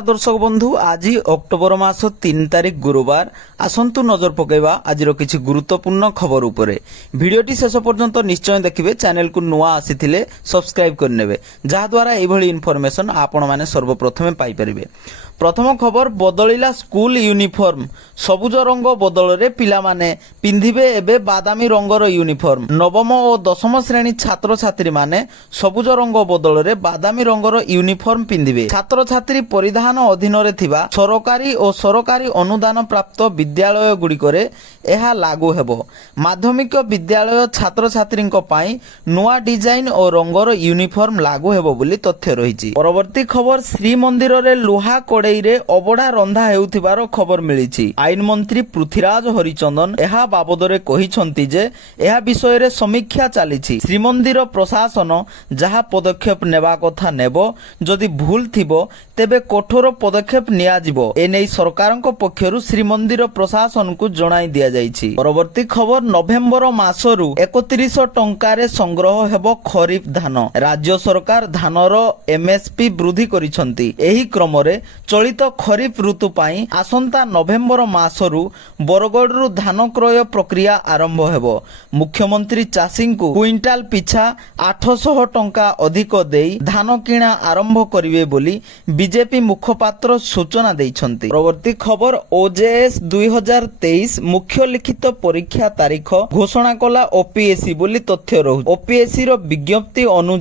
दर्शक बंधु आज अक्टोबर मास 3 तारिख गुरुवार आसंतु नजर पकेबा आज किछि गुरुत्वपूर्ण खबर उपरे भिडियोटी शेष पर्यंत निश्चय देखिबे। चैनल को नुआ आसीथिले सब्सक्राइब करनेबे जहा द्वारा एभली इनफॉरमेशन आपण माने सर्वप्रथमे पाई परिबे। प्रथम खबर बदलिला स्कूल यूनिफॉर्म सबुज रंग बदल रे पिला माने पिंधिबे एबे बादामी रंगर यूनिफॉर्म। नवम और दशम श्रेणी छात्र छात्री माने सबुज रंग बदल रे बादामी रंगर यूनिफॉर्म पिंधिबे। छात्र छात्री परिधान अधीन रे थिबा सरकारी और सरकारी अनुदान प्राप्त विद्यालय गुड़िकरे एहा लागू हेबो। माध्यमिक विद्यालय छात्र छात्री पाई नुआ डिजाइन और रंगर यूनिफॉर्म लागू हेबो बोली तथ्य रहिछि। परवर्ती खबर श्रीमंदिर रे लुहा कड़ई रे अबड़ा रंधा हेउथिबार खबर मिलिछि। आईन मंत्री पृथ्वीराज हरिचंदन एहा बाबदरे कहिसंति जे एहा विषय रे समीक्षा चलिछि। श्रीमंदिर प्रशासन जहा पदक्षेप नेबा कथा नेबो, जदि भूल थिबो तेबे कठोर पदक्षेप नियाजिबो। एनै सरकारक पक्षरु श्रीमंदिर प्रशासन को जणाई दिया जाइछि। परवर्ती खबर नवेम्बर मासरु 31 टंकारे संग्रह हेबो खरीफ धान। राज्य सरकार धानर एमएसपी वृद्धि करिसंति। एही क्रमरे चलित खरीफ ऋतु पाई आसंता नवेम्बर मासरु बरगड़रू धान क्रय प्रक्रिया आरंभ हेबो। मुख्यमंत्री चाषी को क्विंटाल पिछा 800 टंका अधिक देई धान किणा आरंभ करिवे बोली बीजेपी मुखपात्र सूचना दैछंती। परवर्ती खबर ओजेएस 2023 मुख्य लिखित परीक्षा तारीख घोषणा कला ओपीएससी बोली तथ्य रहु। ओपीएससी रो विज्ञप्ति अनुसार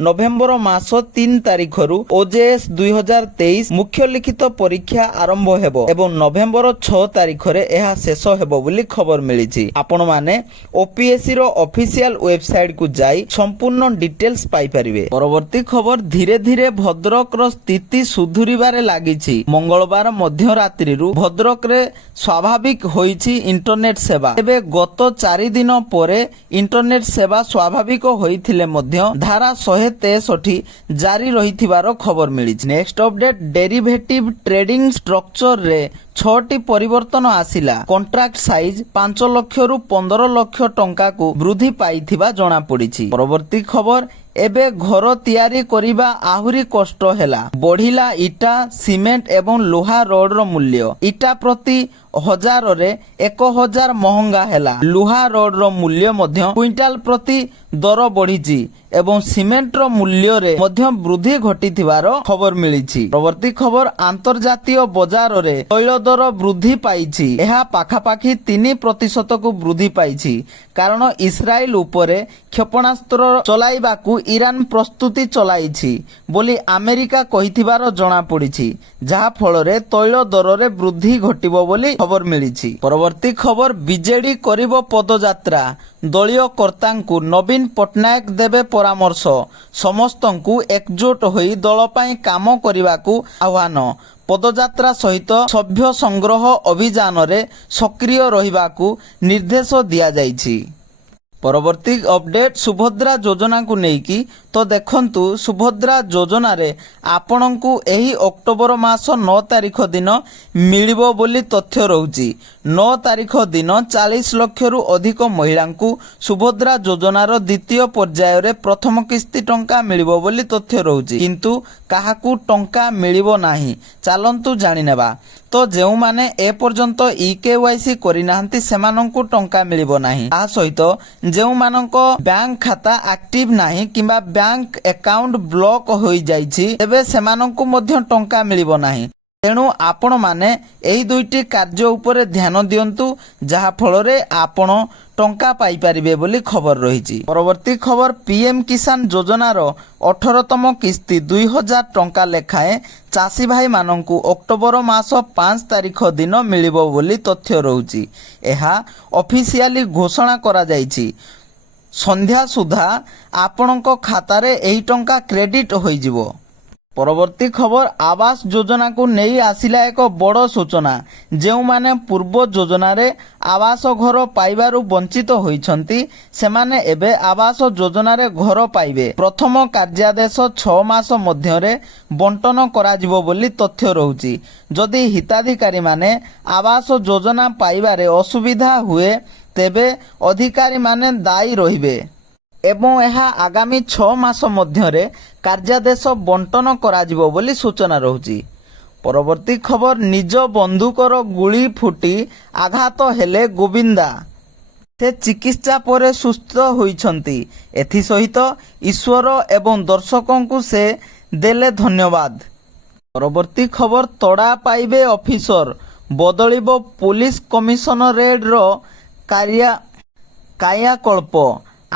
नवेम्बर मास 3 तारिख रु ओजेएस 2023 मुख्य लिखित परीक्षा आरंभ हेबो एवं नवेम्बर 6 तारिख रे एहा शेष हेबो बोली खबर मिलिछि। आपण माने ओपीएससी रो ऑफिशियल वेबसाइट को जाई संपूर्ण डिटेल्स पाई परिबे। परवर्ती खबर धीरे धीरे भद्रक रो स्थिति सुधुरिबारे लागिछि। मंगलवार मध्य रात्रि रु भद्रक रे स्वाभाविक होईछि इंटरनेट सेवा। एबे गत 4 दिन परे इंटरनेट सेवा स्वाभाविक होईथिले मध्य धारा 163 जारी रहिथिबार खबर मिलिछि। Next update derivative trading structure रे 6टी परिवर्तन आसिला। कॉन्ट्रैक्ट साइज 5 लाख रु 15 लाख टंका को वृद्धि पाइथिबा जणा पड़िछि। परवर्ती खबर एबे घर तैयारी करिबा आहुरी कष्ट हेला। बढ़िला इटा सीमेंट एवं लोहा रोड रो मूल्य। इटा प्रति 1000 रे 1000 महंगा हेला। लोहा रोड रो मूल्य मध्य क्विंटाल प्रति दर बढ़िछि एवं सीमेंट रो मूल्य रे मध्य वृद्धि घटिथिबार खबर मिलिछि। प्रवर्ती खबर अंतर्जातीय बाजार रे तैल दर वृद्धि पाइछि। एहा पाखापाखी 3% को वृद्धि पाइछि कारण इस्राएल उपरे क्षेपणास्त्र चलाइबाकू ईरान प्रस्तुति चलाइछि बोली अमेरिका कहिथिबार जणा पड़िछि, जहा फल रे तैल दर रे वृद्धि घटिबो बोली खबर मिलिछि। परवर्ती खबर बीजेडी करिबो पदयात्रा। दलीय कर्तांकु नवीन पटनायक देबे परामर्श। समस्तंकु एकजुट होई दल पई काम करिबाकू आह्वान। पदयात्रा सहित सभ्य संग्रह अभियान रे सक्रिय रहिबाकू निर्देश दिया जाइछि। परवर्ती अपडेट सुभद्रा योजना को नेकी तो देखंतु सुभद्रा योजना रे आपणंकु एही अक्टोबर मास 9 तारिख दिन मिलिबो बोली तथ्य रहउची। 9 तारिख दिन 40 लाख रु अधिक महिलांकु सुभद्रा योजनार द्वितीय पर्याय रे प्रथम किस्ती टंका मिलिबो बोली तथ्य रहउची, किंतु काहाकू टंका मिलिबो नाही। चालंतु जानि नेबा। तो जेउ माने ए पर्यंत ईकेवाईसी करिनाहंती सेमानंकु टंका मिलिबो नाही। आ सहित जेउ मानंको बैंक खाता एक्टिव नाही किंबा बैंक अकाउंट ब्लॉक होई जाईछि तेबे सेमानंकु मध्य टंका मिलिबो नाही। तेणु आपण माने एही दुईटी कार्य उपरे ध्यान दियंतु जहा फल रे आपण टंका पाई परिबे बोली खबर रहिछि। परवर्ती खबर पीएम किसान योजनार 18तम किस्ती 2000 टंका लेखाए चासी भाई मानंकु अक्टोबर मास 5 तारिख दिन मिलिबो बोली तथ्य रहउछि। एहा ऑफिशियली घोषणा करा जाइछि। संध्या सुधा आपणक खाता रे एही टंका क्रेडिट होई जिवो। परवर्ती खबर आवास योजना को नहीं आसिला एक बड़ सूचना। जेउ माने पूर्व योजना रे आवास घर पाइबारु वंचित होइछंती सेमाने एबे आवास योजना रे घर पाइबे। प्रथम कार्यादेश 6 मास मध्य रे बंटन कराजिवो बोली तथ्य रहउची। जदि हिताधिकारी माने आवास योजना पाइबारे असुविधा हुए तेबे अधिकारी माने दायी रहिबे एवं यह आगामी 6 मास मध्य कार्यादेश बंटन कराजिवो बोली सूचना रहउची। ପରବର୍ତ୍ତୀ ଖବର ନିଜ ବନ୍ଧୁକର ଗୁଳି ଫୁଟି ଆଘାତ ହେଲେ ଗୋବିନ୍ଦା ସେ ଚିକିତ୍ସା ପରେ ସୁସ୍ଥ ହୋଇଛନ୍ତି। ଏଥିସହିତ ଈଶ୍ୱର ଏବଂ ଦର୍ଶକଙ୍କୁ ସେ ଦେଲେ ଧନ୍ୟବାଦ। ପରବର୍ତ୍ତୀ ଖବର ତଡ଼ା ପାଇବେ ଅଫିସର ବଦଳିବ ପୁଲିସ କମିଶନରେଟ୍ର କାୟାକଳ୍ପ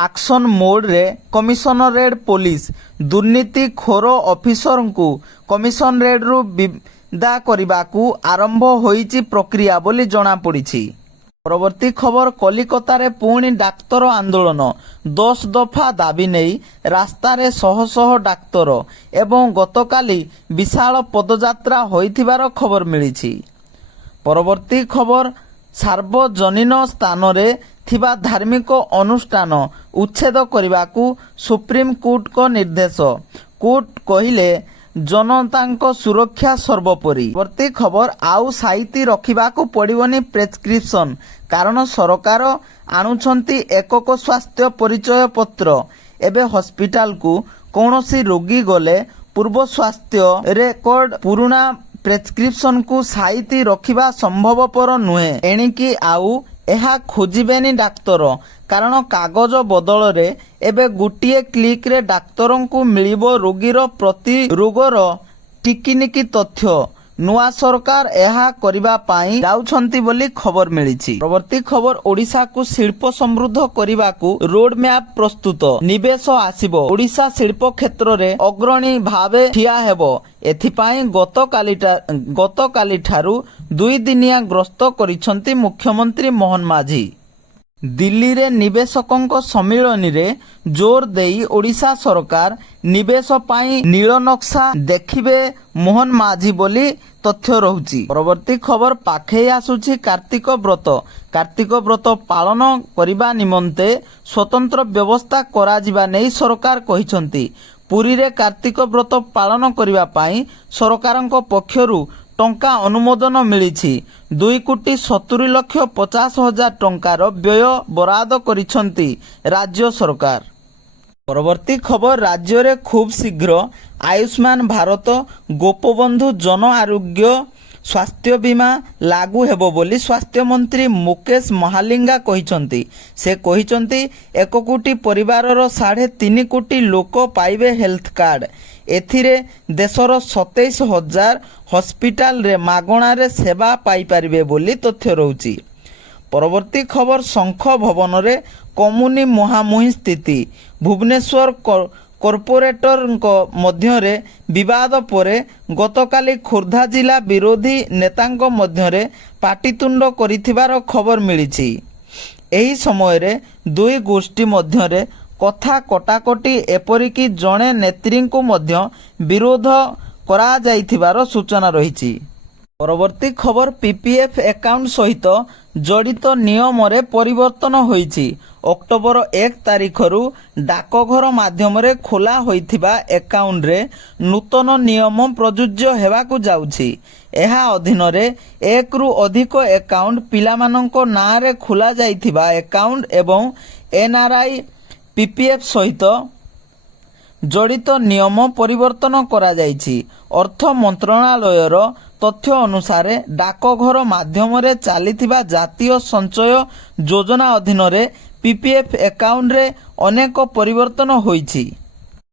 ଆକ୍ସନ ମୋଡରେ କମିଶନରେଟ୍ ପୋଲିସ ଦୁର୍ନୀତି ଖୋର ଅଫିସରଙ୍କୁ କମିଶନରେଟ୍ରୁ ବିଦା କରିବାକୁ ଆରମ୍ଭ ହୋଇଛି ପ୍ରକ୍ରିୟା ବୋଲି ଜଣାପଡ଼ିଛି। ପରବର୍ତ୍ତୀ ଖବର କଲିକତାରେ ପୁଣି ଡାକ୍ତର ଆନ୍ଦୋଳନ 10 ଦଫା ଦାବି ନେଇ ରାସ୍ତାରେ ଶହ ଶହ ଡାକ୍ତର ଏବଂ ଗତକାଲି ବିଶାଳ ପଦଯାତ୍ରା ହୋଇଥିବାର ଖବର ମିଳିଛି। ପରବର୍ତ୍ତୀ ଖବର ସାର୍ବଜନୀନ ସ୍ଥାନରେ ଥିବା ଧାର୍ମିକ ଅନୁଷ୍ଠାନ ଉଚ୍ଛେଦ କରିବାକୁ ସୁପ୍ରିମକୋର୍ଟଙ୍କ ନିର୍ଦ୍ଦେଶ। କୋର୍ଟ କହିଲେ ଜନତାଙ୍କ ସୁରକ୍ଷା ସର୍ବୋପରି। ପରବର୍ତ୍ତୀ ଖବର ଆଉ ସାଇତି ରଖିବାକୁ ପଡ଼ିବନି ପ୍ରେସ୍କ୍ରିପସନ କାରଣ ସରକାର ଆଣୁଛନ୍ତି ଏକକ ସ୍ୱାସ୍ଥ୍ୟ ପରିଚୟ ପତ୍ର। ଏବେ ହସ୍ପିଟାଲକୁ କୌଣସି ରୋଗୀ ଗଲେ ପୂର୍ବ ସ୍ୱାସ୍ଥ୍ୟ ରେକର୍ଡ ପୁରୁଣା ପ୍ରେସ୍କ୍ରିପସନକୁ ସାଇତି ରଖିବା ସମ୍ଭବପର ନୁହେଁ। ଏଣିକି ଆଉ ଏହା ଖୋଜିବେନି ଡାକ୍ତର କାରଣ କାଗଜ ବଦଳରେ ଏବେ ଗୋଟିଏ କ୍ଲିକରେ ଡାକ୍ତରଙ୍କୁ ମିଳିବ ରୋଗୀର ପ୍ରତି ରୋଗର ଟିକିନିକି ତଥ୍ୟ। ନୂଆ ସରକାର ଏହା କରିବା ପାଇଁ ଯାଉଛନ୍ତି ବୋଲି ଖବର ମିଳିଛି। ପରବର୍ତ୍ତୀ ଖବର ଓଡ଼ିଶାକୁ ଶିଳ୍ପ ସମୃଦ୍ଧ କରିବାକୁ ରୋଡ ମ୍ୟାପ ପ୍ରସ୍ତୁତ ନିବେଶ ଆସିବ ଓଡ଼ିଶା ଶିଳ୍ପ କ୍ଷେତ୍ରରେ ଅଗ୍ରଣୀ ଭାବେ ଠିଆ ହେବ। ଏଥିପାଇଁ ଗତକାଲିଠାରୁ 2 ଦିନିଆ ଗସ୍ତ କରିଛନ୍ତି ମୁଖ୍ୟମନ୍ତ୍ରୀ ମୋହନ ମାଝୀ। ଦିଲ୍ଲୀରେ ନିବେଶକଙ୍କ ସମ୍ମିଳନୀରେ ଜୋର ଦେଇ ଓଡ଼ିଶା ସରକାର ନିବେଶ ପାଇଁ ନୀଳ ନକ୍ସା ଦେଖିବେ ମୋହନ ମାଝୀ ବୋଲି ତଥ୍ୟ ରହୁଛି। ପରବର୍ତ୍ତୀ ଖବର ପାଖେଇ ଆସୁଛି କାର୍ତ୍ତିକ ବ୍ରତ। କାର୍ତ୍ତିକ ବ୍ରତ ପାଳନ କରିବା ନିମନ୍ତେ ସ୍ୱତନ୍ତ୍ର ବ୍ୟବସ୍ଥା କରାଯିବା ନେଇ ସରକାର କହିଛନ୍ତି। ପୁରୀରେ କାର୍ତ୍ତିକ ବ୍ରତ ପାଳନ କରିବା ପାଇଁ ସରକାରଙ୍କ ପକ୍ଷରୁ ଟଙ୍କା ଅନୁମୋଦନ ମିଳିଛି। 2,70,50,000 ଟଙ୍କାର ବ୍ୟୟ ବରାଦ କରିଛନ୍ତି ରାଜ୍ୟ ସରକାର। ପରବର୍ତ୍ତୀ ଖବର ରାଜ୍ୟରେ ଖୁବ୍ ଶୀଘ୍ର ଆୟୁଷ୍ମାନ ଭାରତ ଗୋପବନ୍ଧୁ ଜନ ଆରୋଗ୍ୟ ସ୍ୱାସ୍ଥ୍ୟ ବୀମା ଲାଗୁ ହେବ ବୋଲି ସ୍ୱାସ୍ଥ୍ୟମନ୍ତ୍ରୀ ମୁକେଶ ମହାଲିଙ୍ଗା କହିଛନ୍ତି। ସେ କହିଛନ୍ତି 1 କୋଟି ପରିବାରର 3.5 କୋଟି ଲୋକ ପାଇବେ ହେଲ୍ଥ କାର୍ଡ। ଏଥିରେ ଦେଶର 27,000 ହସ୍ପିଟାଲରେ ମାଗଣାରେ ସେବା ପାଇପାରିବେ ବୋଲି ତଥ୍ୟ ରହୁଛି। ପରବର୍ତ୍ତୀ ଖବର ଶଙ୍ଖ ଭବନରେ କମୁନି ମୁହାଁମୁହିଁ ସ୍ଥିତି। ଭୁବନେଶ୍ୱର କର୍ପୋରେଟରଙ୍କ ମଧ୍ୟରେ ବିବାଦ ପରେ ଗତକାଲି ଖୋର୍ଦ୍ଧା ଜିଲ୍ଲା ବିରୋଧୀ ନେତାଙ୍କ ମଧ୍ୟରେ ପାଟିତୁଣ୍ଡ କରିଥିବାର ଖବର ମିଳିଛି। ଏହି ସମୟରେ ଦୁଇ ଗୋଷ୍ଠୀ ମଧ୍ୟରେ କଥା କଟାକଟି ଏପରିକି ଜଣେ ନେତ୍ରୀଙ୍କୁ ମଧ୍ୟ ବିରୋଧ କରାଯାଇଥିବାର ସୂଚନା ରହିଛି। ପରବର୍ତ୍ତୀ ଖବର ପିପିଏଫ୍ ଆକାଉଣ୍ଟ ସହିତ ଜଡ଼ିତ ନିୟମରେ ପରିବର୍ତ୍ତନ ହୋଇଛି। ଅକ୍ଟୋବର 1 ତାରିଖରୁ ଡାକଘର ମାଧ୍ୟମରେ ଖୋଲା ହୋଇଥିବା ଆକାଉଣ୍ଟରେ ନୂତନ ନିୟମ ପ୍ରଯୁଜ୍ୟ ହେବାକୁ ଯାଉଛି। ଏହା ଅଧୀନରେ 1ରୁ ଅଧିକ ଆକାଉଣ୍ଟ ପିଲାମାନଙ୍କ ନାଁରେ ଖୋଲାଯାଇଥିବା ଆକାଉଣ୍ଟ ଏବଂ ଏନ୍ଆର୍ଆଇ ପିପିଏଫ୍ ସହିତ ଜଡ଼ିତ ନିୟମ ପରିବର୍ତ୍ତନ କରାଯାଇଛି। ଅର୍ଥ ମନ୍ତ୍ରଣାଳୟର ତଥ୍ୟ ଅନୁସାରେ ଡାକଘର ମାଧ୍ୟମରେ ଚାଲିଥିବା ଜାତୀୟ ସଞ୍ଚୟ ଯୋଜନା ଅଧୀନରେ ପିପିଏଫ୍ ଆକାଉଣ୍ଟରେ ଅନେକ ପରିବର୍ତ୍ତନ ହୋଇଛି।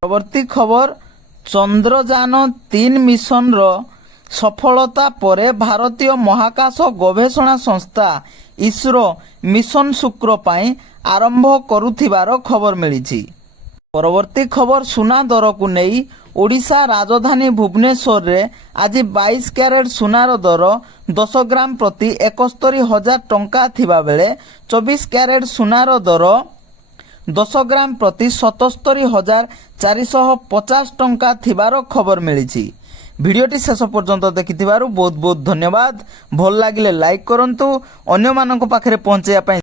ପରବର୍ତ୍ତୀ ଖବର ଚନ୍ଦ୍ରଯାନ-3 ମିଶନର ସଫଳତା ପରେ ଭାରତୀୟ ମହାକାଶ ଗବେଷଣା ସଂସ୍ଥା ଇସ୍ରୋ ମିଶନ ଶୁକ୍ର ପାଇଁ ଆରମ୍ଭ କରୁଥିବାର ଖବର ମିଳିଛି। ପରବର୍ତ୍ତୀ ଖବର ସୁନା ଦରକୁ ନେଇ ଓଡ଼ିଶା ରାଜଧାନୀ ଭୁବନେଶ୍ୱରରେ ଆଜି 22 କ୍ୟାରେଟ୍ ସୁନାର ଦର 10 ଗ୍ରାମ ପ୍ରତି 71,000 ଟଙ୍କା ଥିବାବେଳେ 24 କ୍ୟାରେଟ୍ ସୁନାର ଦର 10 ଗ୍ରାମ ପ୍ରତି 77,450 ଟଙ୍କା ଥିବାର ଖବର ମିଳିଛି। ଭିଡ଼ିଓଟି ଶେଷ ପର୍ଯ୍ୟନ୍ତ ଦେଖିଥିବାରୁ ବହୁତ ବହୁତ ଧନ୍ୟବାଦ। ଭଲ ଲାଗିଲେ ଲାଇକ୍ କରନ୍ତୁ। ଅନ୍ୟମାନଙ୍କ ପାଖରେ ପହଞ୍ଚାଇବା ପାଇଁ